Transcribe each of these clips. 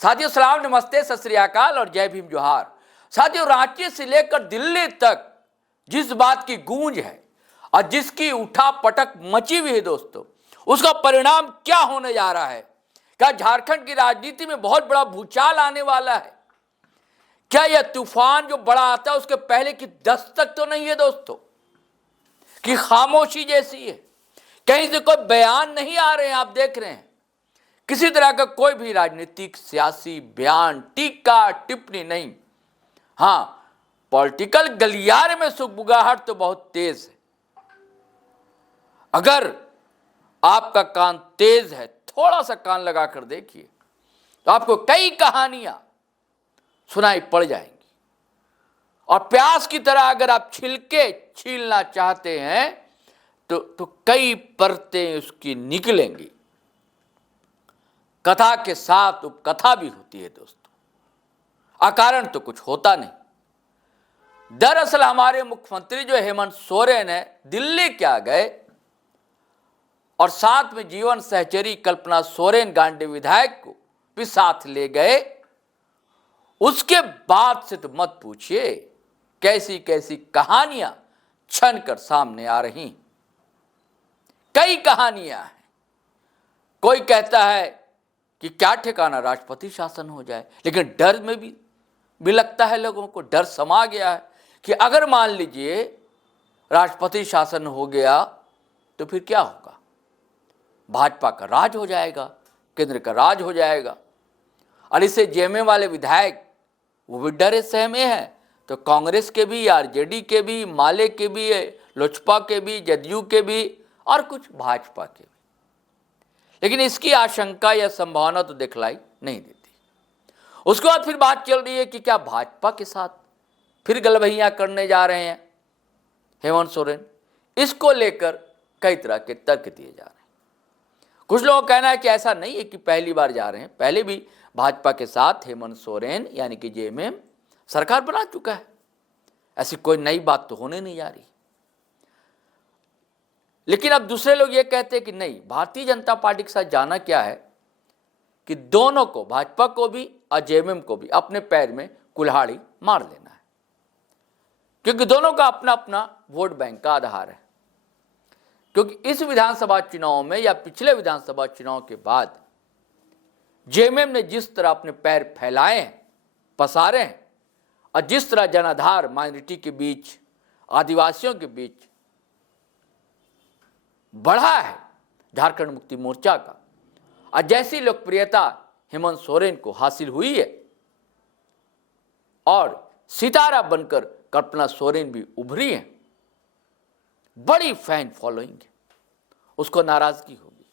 साथियों सलाम, नमस्ते, सत श्री अकाल और जय भीम जोहार। साथियों, रांची से लेकर दिल्ली तक जिस बात की गूंज है और जिसकी उठा पटक मची हुई है दोस्तों, उसका परिणाम क्या होने जा रहा है? क्या झारखंड की राजनीति में बहुत बड़ा भूचाल आने वाला है? क्या यह तूफान जो बड़ा आता है उसके पहले की दस्तक तो नहीं है दोस्तों, कि खामोशी जैसी है? कहीं से कोई बयान नहीं आ रहे हैं, आप देख रहे हैं किसी तरह का कोई भी राजनीतिक सियासी बयान, टीका टिप्पणी नहीं। हां, पॉलिटिकल गलियारे में सुगबुगाहट तो बहुत तेज है। अगर आपका कान तेज है, थोड़ा सा कान लगाकर देखिए तो आपको कई कहानियां सुनाई पड़ जाएंगी। और प्याज की तरह अगर आप छिलके छीलना चाहते हैं तो कई परतें उसकी निकलेंगी। कथा के साथ उपकथा भी होती है दोस्तों, अकारण तो कुछ होता नहीं। दरअसल हमारे मुख्यमंत्री जो हेमंत सोरेन है, दिल्ली क्या गए और साथ में जीवन सहचरी कल्पना सोरेन गांधी विधायक को भी साथ ले गए। उसके बाद से तो मत पूछिए कैसी कैसी कहानियां छन कर सामने आ रही। कई कहानियां हैं। कोई कहता है कि क्या ठिकाना राष्ट्रपति शासन हो जाए, लेकिन डर में भी लगता है, लोगों को डर समा गया है कि अगर मान लीजिए राष्ट्रपति शासन हो गया तो फिर क्या होगा? भाजपा का राज हो जाएगा, केंद्र का राज हो जाएगा। और इसे जेएमएम वाले विधायक वो भी डरे सहमे हैं, तो कांग्रेस के भी, आरजेडी के भी, माले के भी, लोजपा के भी, जदयू के भी और कुछ भाजपा के भी। लेकिन इसकी आशंका या संभावना तो दिखलाई नहीं देती। उसके बाद फिर बात चल रही है कि क्या भाजपा के साथ फिर गलबहियां करने जा रहे हैं हेमंत सोरेन। इसको लेकर कई तरह के तर्क दिए जा रहे हैं। कुछ लोगों का कहना है कि ऐसा नहीं है कि पहली बार जा रहे हैं, पहले भी भाजपा के साथ हेमंत सोरेन यानी कि जेएमएम सरकार बना चुका है। ऐसी कोई नई बात तो होने नहीं जा रही। लेकिन अब दूसरे लोग ये कहते हैं कि नहीं, भारतीय जनता पार्टी के साथ जाना क्या है कि दोनों को, भाजपा को भी और जेएमएम को भी, अपने पैर में कुल्हाड़ी मार लेना है, क्योंकि दोनों का अपना अपना वोट बैंक का आधार है। क्योंकि इस विधानसभा चुनाव में या पिछले विधानसभा चुनाव के बाद जेएमएम ने जिस तरह अपने पैर फैलाए हैं, पसारे हैं, और जिस तरह जनाधार माइनॉरिटी के बीच, आदिवासियों के बीच बढ़ा है झारखंड मुक्ति मोर्चा का, और जैसी लोकप्रियता हेमंत सोरेन को हासिल हुई है और सितारा बनकर कल्पना सोरेन भी उभरी है, बड़ी फैन फॉलोइंग है, उसको नाराजगी होगी।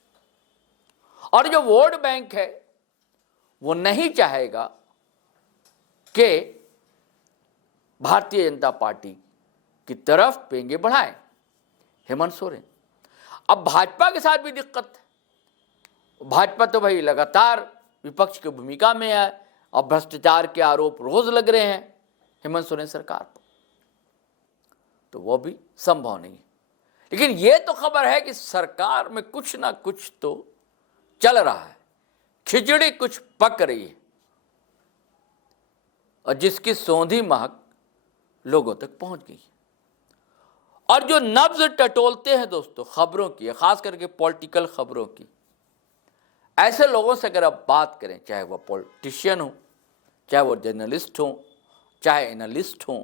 और जो वोट बैंक है वो नहीं चाहेगा कि भारतीय जनता पार्टी की तरफ पेंगे बढ़ाए हेमंत सोरेन। अब भाजपा के साथ भी दिक्कत है। भाजपा तो भाई लगातार विपक्ष की भूमिका में है और भ्रष्टाचार के आरोप रोज लग रहे हैं हेमंत सोरेन सरकार पर, तो वो भी संभव नहीं है। लेकिन ये तो खबर है कि सरकार में कुछ ना कुछ तो चल रहा है, खिचड़ी कुछ पक रही है और जिसकी सौंधी महक लोगों तक पहुंच गई है। और जो नब्ज टटोलते हैं दोस्तों खबरों की, खास करके पॉलिटिकल खबरों की, ऐसे लोगों से अगर आप बात करें, चाहे वह पॉलिटिशियन हो, चाहे वो जर्नलिस्ट हो, चाहे एनालिस्ट हो,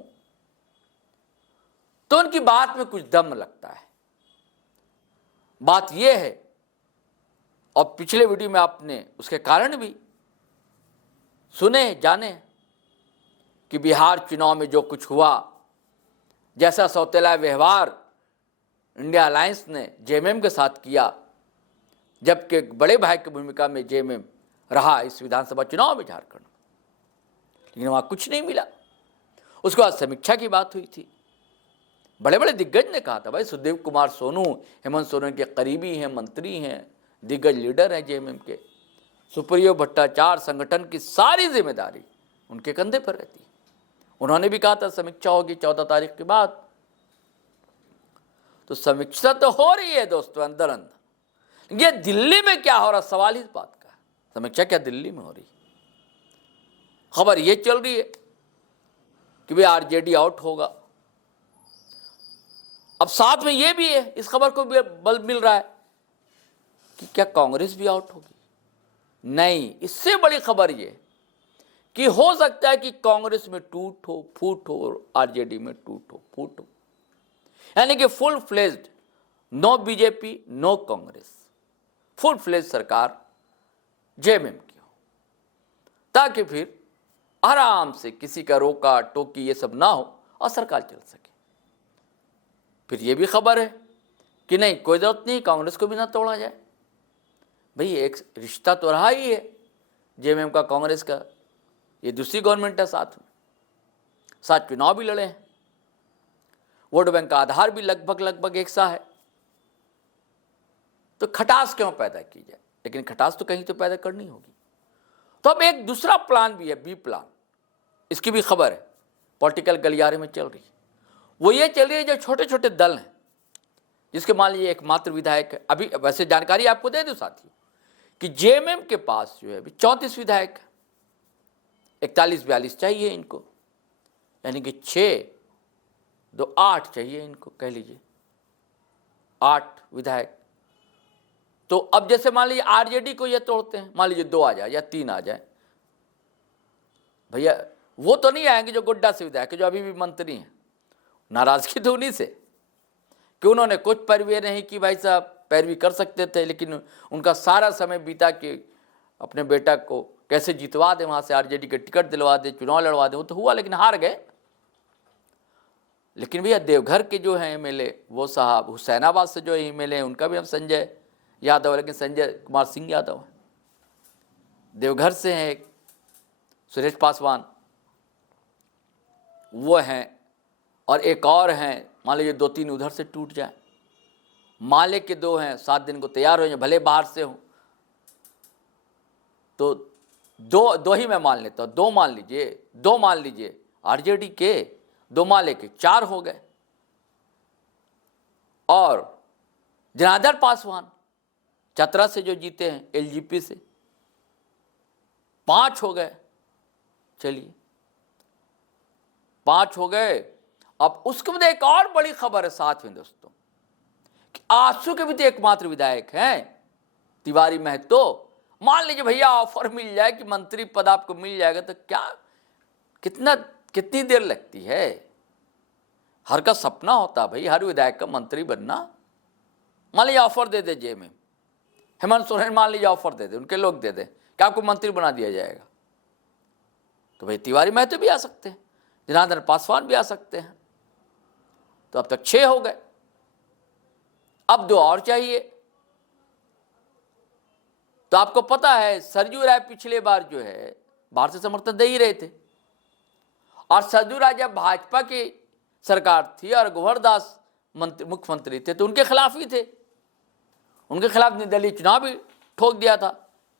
तो उनकी बात में कुछ दम लगता है। बात यह है, और पिछले वीडियो में आपने उसके कारण भी सुने जाने कि बिहार चुनाव में जो कुछ हुआ, जैसा सौतेला व्यवहार इंडिया अलायंस ने जेएमएम के साथ किया, जबकि एक बड़े भाई की भूमिका में जेएमएम रहा इस विधानसभा चुनाव में झारखंड, लेकिन वहां कुछ नहीं मिला। उसके बाद समीक्षा की बात हुई थी। बड़े बड़े दिग्गज ने कहा था, भाई सुखदेव कुमार सोनू हेमंत सोरेन के करीबी हैं, मंत्री हैं, दिग्गज लीडर हैं जेएमएम के। सुप्रियो भट्टाचार्य संगठन की सारी जिम्मेदारी उनके कंधे पर रहती है। उन्होंने भी कहा था समीक्षा होगी 14 तारीख के बाद। तो समीक्षा तो हो रही है दोस्तों अंदर अंदर। ये दिल्ली में क्या हो रहा, सवाल इस बात का, समीक्षा क्या दिल्ली में हो रही? खबर ये चल रही है कि भाई आरजेडी आउट होगा। अब साथ में ये भी है, इस खबर को भी बल मिल रहा है कि क्या कांग्रेस भी आउट होगी। नहीं, इससे बड़ी खबर ये कि हो सकता है कि कांग्रेस में टूट हो फूट हो और आरजेडी में टूट हो फूट हो, यानी कि full fledged no BJP no Congress, full fledge सरकार जेएमएम की हो, ताकि फिर आराम से किसी का रोका टोकी ये सब ना हो और सरकार चल सके। फिर ये भी खबर है कि नहीं, कोई जरूरत नहीं कांग्रेस को भी ना तोड़ा जाए। भाई एक रिश्ता तो रहा ही है जेएमएम का कांग्रेस का, ये दूसरी गवर्नमेंट है, साथ चुनाव भी लड़े हैं, वोट बैंक का आधार भी लगभग एक सा है, तो खटास क्यों पैदा की जाए। लेकिन खटास तो कहीं तो पैदा करनी होगी। तो अब एक दूसरा प्लान भी है, बी प्लान, इसकी भी खबर है, पॉलिटिकल गलियारे में चल रही है। वो ये चल रही है जो छोटे छोटे दल हैं, जिसके मान लीजिए एकमात्र विधायक है। अभी वैसे जानकारी आपको दे दूं साथियों कि जेएमएम के पास जो है अभी 34 विधायक है, 41-42 चाहिए इनको, यानी कि 6-2-8 चाहिए इनको, कह लीजिए 8 विधायक। तो अब जैसे मान लीजिए आरजेडी को ये तोड़ते हैं, मान लीजिए 2 आ जाए या 3 आ जाए, भैया वो तो नहीं आएंगे जो गोड्डा से विधायक, जो अभी भी मंत्री हैं। नाराजगी तो उन्हीं से कि उन्होंने कुछ पैरवी नहीं की, भाई साहब पैरवी कर सकते थे, लेकिन उनका सारा समय बीता कि अपने बेटा को कैसे जितवा दे, वहाँ से आरजेडी के टिकट दिलवा दे, चुनाव लड़वा दे। वो तो हुआ लेकिन हार गए। लेकिन भैया देवघर के जो हैं एमएलए, वो साहब हुसैनाबाद से जो एमएलए, उनका भी हम संजय यादव, लेकिन संजय कुमार सिंह यादव है। देवघर से हैं एक सुरेश पासवान, वो हैं, और एक और हैं, मान लीजिए 2-3 उधर से टूट जाए। माले के 2 हैं, 7 दिन को तैयार हो जाए, भले बाहर से हो, तो दो ही मैं मान लेता हूँ, 2 मान लीजिए आरजेडी के, 2 माले के 4 हो गए। और जनार्दन पासवान चतरा से जो जीते हैं एलजेपी से, 5 हो गए। चलिए 5 हो गए। अब उसके बाद एक और बड़ी खबर है साथ में दोस्तों कि आजसू के भी तो एकमात्र विधायक हैं तिवारी महतो। मान लीजिए भैया ऑफर मिल जाए कि मंत्री पद आपको मिल जाएगा, तो क्या कितनी देर लगती है। हर का सपना होता है भाई हर विधायक का मंत्री बनना। मान लीजिए ऑफर दे दे जेएमएम, हेमंत सोरेन मान लीजिए ऑफर दे दे, उनके लोग दे दे कि आपको मंत्री बना दिया जाएगा, तो भाई तिवारी महतो भी आ सकते हैं, जनार्दन पासवान भी आ सकते हैं। तो अब तक 6 हो गए, अब 2 और चाहिए। तो आपको पता है सरजू राय पिछले बार जो है बाहर से समर्थन दे ही रहे थे, और सरजू राय जब भाजपा की सरकार थी और गोवर दास मुख्यमंत्री थे तो उनके खिलाफ ही थे, उनके खिलाफ निर्दलीय चुनाव भी ठोक दिया था।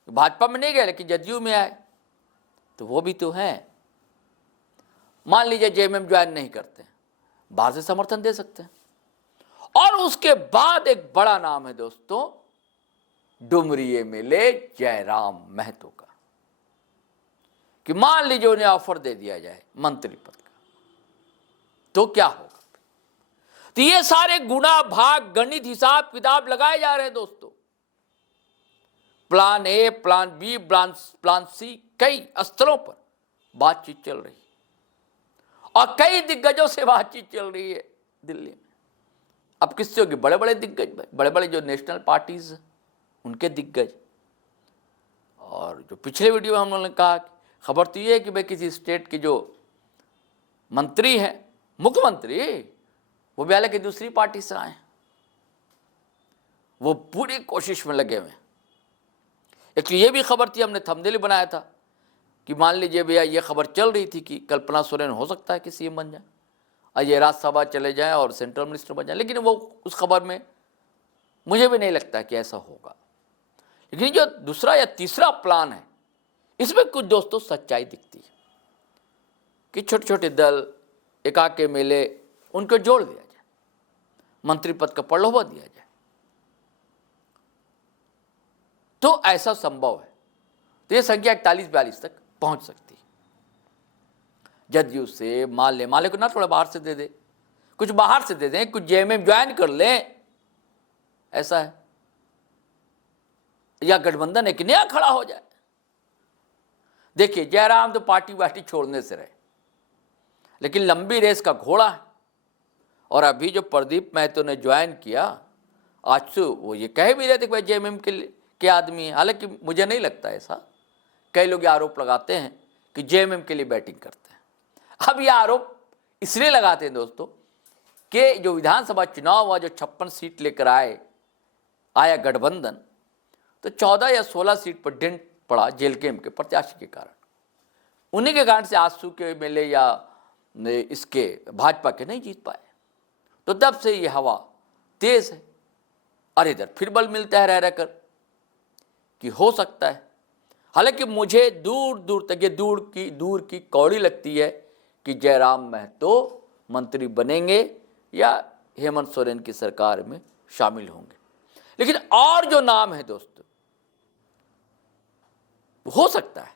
भाजपा में नहीं गए लेकिन जदयू में आए, तो वो भी तो है। मान लीजिए जेएमएम ज्वाइन नहीं करते, बाहर से समर्थन दे सकते हैं। और उसके बाद एक बड़ा नाम है दोस्तों डुमरी एमएलए जयराम महतो का, कि मान लीजिए उन्हें ऑफर दे दिया जाए मंत्री पद का, तो क्या होगा। तो ये सारे गुणा भाग गणित हिसाब किताब लगाए जा रहे हैं दोस्तों। Plan A, plan B, plan C, कई स्तरों पर बातचीत चल रही है और कई दिग्गजों से बातचीत चल रही है दिल्ली में। अब किससे होगी? बड़े बड़े दिग्गज, बड़े बड़े जो नेशनल पार्टीज उनके दिग्गज। और जो पिछले वीडियो में हम लोगों ने कहा, खबर तो ये है कि भाई किसी स्टेट के जो मंत्री हैं, मुख्यमंत्री, वो भी हालांकि दूसरी पार्टी से आए, वो पूरी कोशिश में लगे हुए। एक तो ये भी खबर थी, हमने थंबनेल बनाया था कि मान लीजिए भैया ये खबर चल रही थी कि कल्पना सोरेन हो सकता है कि सीएम बन जाए और ये राज्यसभा चले जाए और सेंट्रल मिनिस्टर बन जाए, लेकिन वो उस खबर में मुझे भी नहीं लगता कि ऐसा होगा। लेकिन जो दूसरा या तीसरा प्लान है, इसमें कुछ दोस्तों सच्चाई दिखती है कि छोटे छोटे दल, एकाक के मेले, उनको जोड़ दिया जाए, मंत्री पद का प्रलोभन दिया जाए, तो ऐसा संभव है। तो ये संख्या 41-42 तक पहुंच सकती है। जदयू से माले को ना थोड़ा बाहर से दे दे, कुछ बाहर से दे दें, कुछ जेएमएम ज्वाइन कर लें, ऐसा है, या गठबंधन एक नया खड़ा हो जाए। देखिए जयराम तो पार्टी वार्टी छोड़ने से रहे, लेकिन लंबी रेस का घोड़ा है। और अभी जो प्रदीप महतो ने ज्वाइन किया, आज तो वो ये कह भी रहे थे कि भाई जेएमएम के आदमी है, हालांकि मुझे नहीं लगता ऐसा। कई लोग ये आरोप लगाते हैं कि जेएमएम के लिए बैटिंग करते हैं। अब ये आरोप इसलिए लगाते हैं दोस्तों कि जो विधानसभा चुनाव हुआ, जो 56 सीट लेकर आया गठबंधन, तो 14 या 16 सीट पर डेंट पड़ा जेलकेम के प्रत्याशी के कारण। उन्हीं के कारण से आजसू के एमएलए या इसके भाजपा के नहीं जीत पाए। तो तब से ये हवा तेज है। और इधर फिर बल मिलता है रह रहकर कि हो सकता है। हालांकि मुझे दूर दूर तक ये दूर की कौड़ी लगती है कि जयराम महतो मंत्री बनेंगे या हेमंत सोरेन की सरकार में शामिल होंगे। लेकिन और जो नाम है दोस्तों, हो सकता है।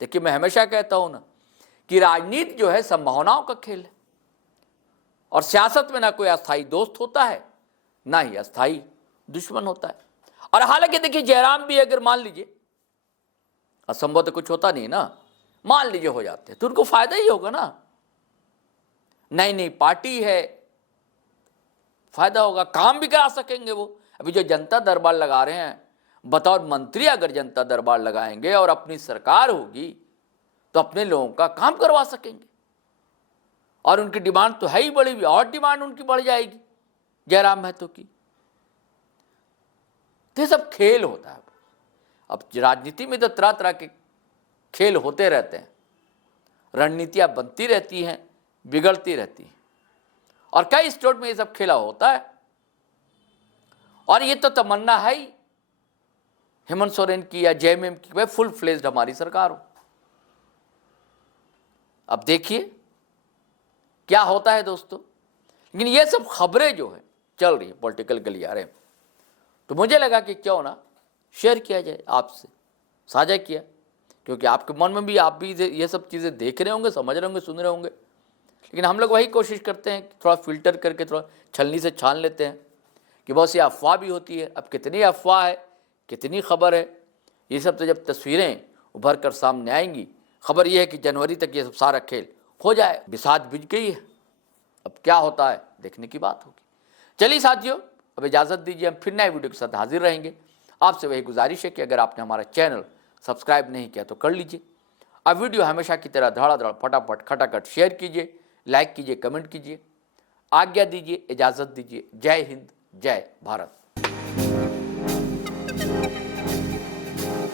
देखिए मैं हमेशा कहता हूं ना कि राजनीति जो है संभावनाओं का खेल है, और सियासत में ना कोई अस्थाई दोस्त होता है, ना ही अस्थाई दुश्मन होता है। और हालांकि देखिए जयराम भी अगर मान लीजिए, असंभव तो कुछ होता नहीं ना, मान लीजिए हो जाते हैं तो उनको फायदा ही होगा ना। नई पार्टी है, फायदा होगा, काम भी करा सकेंगे वो। अभी जो जनता दरबार लगा रहे हैं, बतौर मंत्री अगर जनता दरबार लगाएंगे और अपनी सरकार होगी तो अपने लोगों का काम करवा सकेंगे। और उनकी डिमांड तो है ही बड़ी, भी और डिमांड उनकी बढ़ जाएगी जयराम महतो की। तो ये सब खेल होता है। अब राजनीति में तो तरह तरह के खेल होते रहते हैं, रणनीतियां बनती रहती हैं, बिगड़ती रहती हैं, और कई स्टेट में ये सब खेला होता है। और ये तो तमन्ना है ही हेमंत सोरेन की या जेएमएम की, भाई फुल फ्लेज्ड हमारी सरकार हो। अब देखिए क्या होता है दोस्तों। लेकिन ये सब खबरें जो है चल रही है पॉलिटिकल गलियारे में, तो मुझे लगा कि क्यों ना शेयर किया जाए, आपसे साझा किया, क्योंकि आपके मन में भी, आप भी ये सब चीज़ें देख रहे होंगे, समझ रहे होंगे, सुन रहे होंगे। लेकिन हम लोग वही कोशिश करते हैं कि थोड़ा फिल्टर करके, थोड़ा छलनी से छान लेते हैं कि बहुत सी अफवाह भी होती है। अब कितनी अफवाह है, कितनी खबर है, ये सब तो जब तस्वीरें उभर कर सामने आएंगी। खबर ये है कि जनवरी तक ये सब सारा खेल हो जाए। बिसात बिज गई है, अब क्या होता है देखने की बात होगी। चलिए साथियों, अब इजाज़त दीजिए, हम फिर नए वीडियो के साथ हाजिर रहेंगे। आपसे वही गुजारिश है कि अगर आपने हमारा चैनल सब्सक्राइब नहीं किया तो कर लीजिए। अब वीडियो हमेशा की तरह धड़ाधड़ फटाफट खटाखट शेयर कीजिए, लाइक कीजिए, कमेंट कीजिए। आज्ञा दीजिए, इजाज़त दीजिए। जय हिंद, जय भारत।